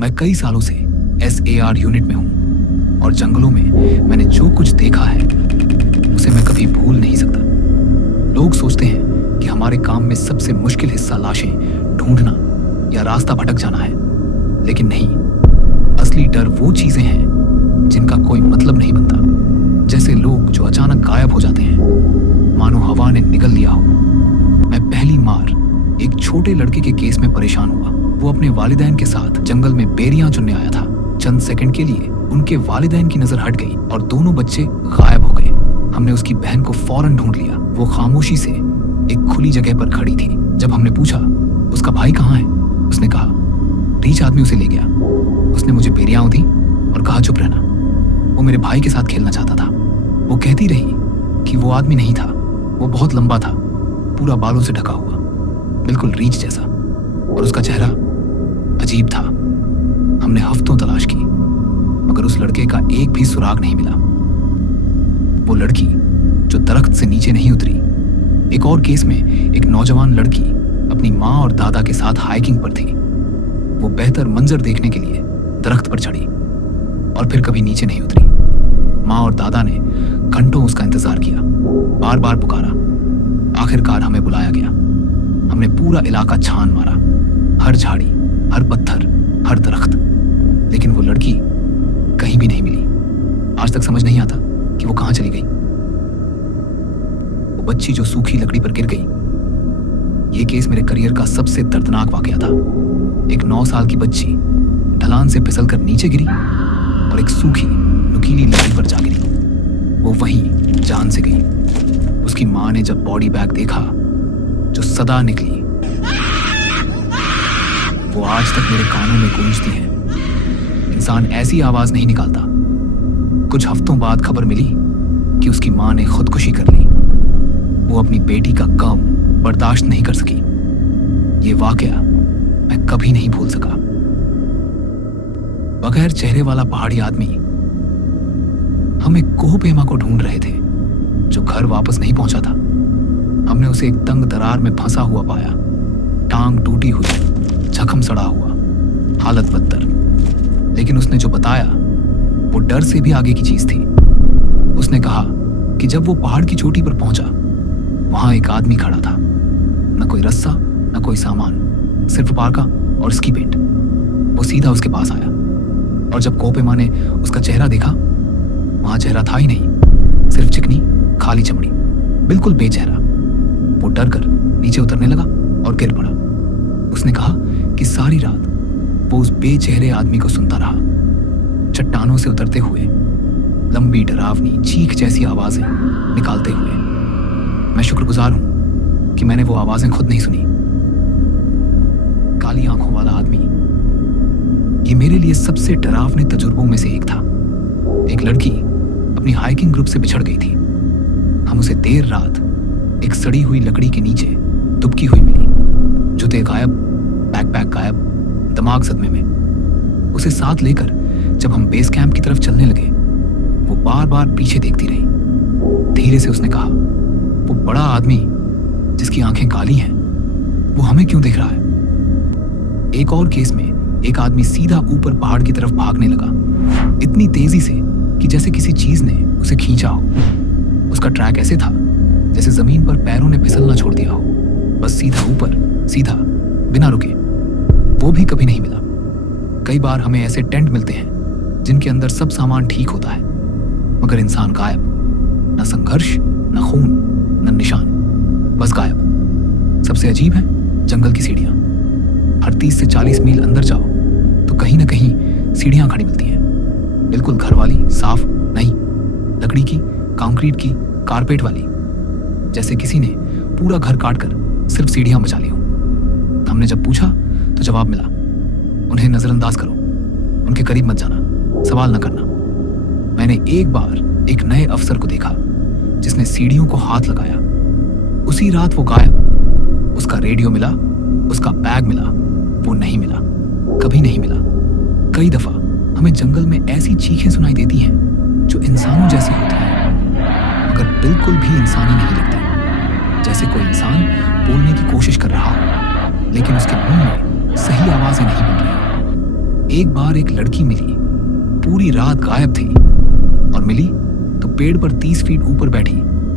मैं कई सालों से SAR यूनिट में हूं और जंगलों में मैंने जो कुछ देखा है उसे मैं कभी भूल नहीं सकता। लोग सोचते हैं कि हमारे काम में सबसे मुश्किल हिस्सा लाशें ढूंढना या रास्ता भटक जाना है, लेकिन नहीं। असली डर वो चीजें हैं जिनका कोई मतलब नहीं बनता, जैसे लोग जो अचानक गायब हो जाते हैं, मानो हवा ने निगल लिया हो। मैं पहली बार एक छोटे लड़के के केस में परेशान हुआ। वो अपने वालिदैन के साथ जंगल में बेरियां चुनने आया था। चंद सेकंड के लिए उनके वालिदैन की नजर हट गई और दोनों बच्चे गायब हो गए। हमने उसकी बहन को फौरन ढूंढ लिया। वो खामोशी से एक खुली जगह पर खड़ी थी। जब हमने पूछा उसका भाई कहाँ है, उसने कहा रीच आदमी उसे ले गया। उसने मुझे बेरियां दी और कहा चुप रहना। वो मेरे भाई के साथ खेलना चाहता था। वो कहती रही कि वो आदमी नहीं था, वो बहुत लंबा था, पूरा बालों से ढका हुआ, बिल्कुल रीच जैसा, और उसका चेहरा अजीब था। हमने हफ्तों तलाश की मगर उस लड़के का एक भी सुराग नहीं मिला। वो लड़की जो दरख्त से नीचे नहीं उतरी। एक और केस में एक नौजवान लड़की अपनी माँ और दादा के साथ हाइकिंग पर थी। वो बेहतर मंजर देखने के लिए दरख्त पर चढ़ी और फिर कभी नीचे नहीं उतरी। माँ और दादा ने घंटों उसका इंतजार किया, बार बार पुकारा। आखिरकार हमें बुलाया गया। हमने पूरा इलाका छान मारा, हर झाड़ी, हर पत्थर, हर दरख्त, लेकिन वो लड़की कहीं भी नहीं मिली। आज तक समझ नहीं आता कि वो कहां चली गई। वो बच्ची जो सूखी लकड़ी पर गिर गई। ये केस मेरे करियर का सबसे दर्दनाक वाकया था। एक 9 साल की बच्ची ढलान से फिसलकर नीचे गिरी और एक सूखी नुकीली लकड़ी पर जा गिरी। वो वहीं जान से गई। उसकी मां ने जब बॉडी बैग देखा, जो सदा निकली, वो आज तक मेरे कानों में गूंजती है। इंसान ऐसी आवाज नहीं निकालता। कुछ हफ्तों बाद खबर मिली कि उसकी मां ने खुदकुशी कर ली। वो अपनी बेटी का गम बर्दाश्त नहीं कर सकी। ये वाकया मैं कभी नहीं भूल सका। बगैर चेहरे वाला पहाड़ी आदमी हम एक कोहपेमा को ढूंढ रहे थे जो घर वापस नहीं पहुंचा था। हमने उसे एक तंग दरार में फंसा हुआ पाया, टांग टूटी हुई, जख्म सड़ा हुआ, हालत बदतर। लेकिन उसने जो बताया वो डर से भी आगे की चीज थी। उसने कहा कि जब वो पहाड़ की चोटी पर पहुंचा, वहां एक आदमी खड़ा था। न कोई रस्सा, न कोई सामान, सिर्फ पारका और स्की पेंट। वो सीधा उसके पास आया और जब कोहपेमा ने उसका चेहरा देखा, वहां चेहरा था ही नहीं, सिर्फ चिकनी खाली चमड़ी, बिल्कुल बेचेहरा। वो डर कर नीचे उतरने लगा और गिर पड़ा। उसने कहा कि सारी रात वो उस बेचेहरे आदमी को सुनता रहा, चट्टानों से उतरते हुए लंबी डरावनी चीख जैसी आवाजें निकालते हुए। मैं शुक्रगुजार हूं कि मैंने वो आवाजें खुद नहीं सुनी। काली आंखों वाला आदमी, ये मेरे लिए सबसे डरावने तजुर्बों में से एक था। एक लड़की अपनी हाइकिंग ग्रुप से बिछड़ गई थी। हम उसे देर रात एक सड़ी हुई लकड़ी के नीचे दुबकी हुई मिली। जूते गायब, बैकपैक गायब, दिमाग सदमे में। उसे साथ लेकर जब हम बेस कैंप की तरफ चलने लगे, वो बार बार पीछे देखती रही। धीरे से उसने कहा, वो बड़ा आदमी जिसकी आंखें काली हैं, वो हमें क्यों देख रहा है? एक और केस में एक आदमी सीधा ऊपर पहाड़ की तरफ भागने लगा, इतनी तेजी से कि जैसे किसी चीज ने उसे खींचा हो। उसका ट्रैक ऐसे था जैसे जमीन पर पैरों ने फिसलना छोड़ दिया हो, बस सीधा ऊपर, सीधा, बिना रुके। वो भी कभी नहीं मिला। कई बार हमें ऐसे टेंट मिलते हैं जिनके अंदर सब सामान ठीक होता है, मगर इंसान गायब। न संघर्ष, न खून, न निशान, बस गायब। सबसे अजीब है जंगल की सीढ़ियां। हर 30 से 40 मील अंदर जाओ तो कहीं ना कहीं सीढ़ियां खड़ी मिलती हैं, बिल्कुल घर वाली, साफ, नई, लकड़ी की, कंक्रीट की, कारपेट वाली, जैसे किसी ने पूरा घर काटकर सिर्फ सीढ़ियां बचा ली हो। हमने जब पूछा तो जवाब मिला, उन्हें नजरअंदाज करो, उनके करीब मत जाना, सवाल न करना। मैंने एक बार एक नए अफसर को देखा जिसने सीढ़ियों को हाथ लगाया। उसी रात वो गायब। उसका रेडियो मिला, उसका बैग मिला, वो नहीं मिला, कभी नहीं मिला। कई दफा हमें जंगल में ऐसी चीखें सुनाई देती हैं जो इंसानों जैसी होती हैं, मगर बिल्कुल भी इंसानी नहीं लगती। जैसे कोई इंसान बोलने की कोशिश कर रहा हो, लेकिन उसके मुंह में सही आवाजें नहीं बन रही। एक बार एक लड़की मिली, पूरी रात गायब थी, और मिली तो पेड़ पर 30 फीट ऊपर बैठी,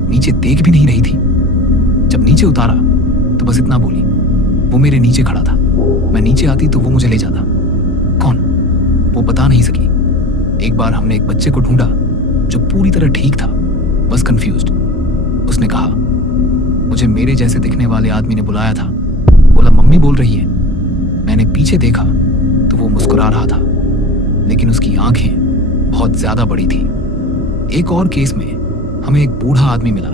नीचे देख भी नहीं रही थी। जब नीचे उतारा तो बस इतना बोली, वो मेरे नीचे खड़ा था, मैं नीचे आती तो वो मुझे ले जाता। कौन, वो बता नहीं सकी। एक बार हमने एक बच्चे को ढूंढा जो पूरी तरह ठीक था, बस कंफ्यूज्ड। उसने कहा, मुझे मेरे जैसे दिखने वाले आदमी ने बुलाया था, बोला मम्मी बोल रही है। मैंने पीछे देखा तो वो मुस्कुरा रहा था, लेकिन उसकी आंखें बहुत ज्यादा बड़ी थी। एक और केस में हमें एक बूढ़ा आदमी मिला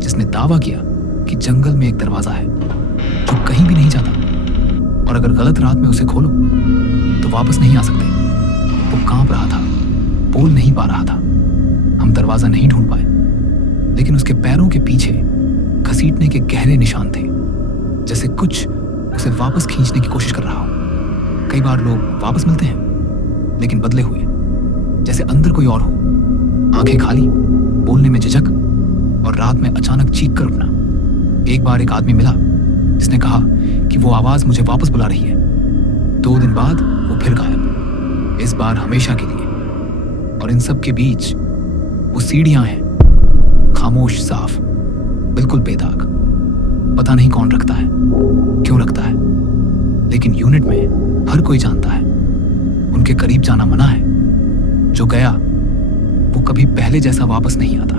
जिसने दावा किया कि जंगल में एक दरवाजा है जो कहीं भी नहीं जाता, और अगर गलत रात में उसे खोलो तो वापस नहीं आ सकते। वो कांप रहा था, बोल नहीं पा रहा था। हम दरवाजा नहीं ढूंढ पाए, लेकिन उसके पैरों के पीछे घसीटने के गहरे निशान थे, जैसे कुछ उसे वापस खींचने की कोशिश कर रहा हो। कई बार लोग वापस मिलते हैं, लेकिन बदले हुए, जैसे अंदर कोई और हो, आंखें खाली, बोलने में झिझक, और रात में अचानक चीख कर उठना। एक बार एक आदमी मिला जिसने कहा कि वो आवाज मुझे वापस बुला रही है। 2 दिन बाद वो फिर गायब, इस बार हमेशा के लिए। और इन सब के बीच वो सीढ़ियां हैं, खामोश, साफ, बिल्कुल बेदाग। पता नहीं कौन रखता है, क्यों रखता है, लेकिन यूनिट में हर कोई जानता है उनके करीब जाना मना है। जो गया वो कभी पहले जैसा वापस नहीं आता।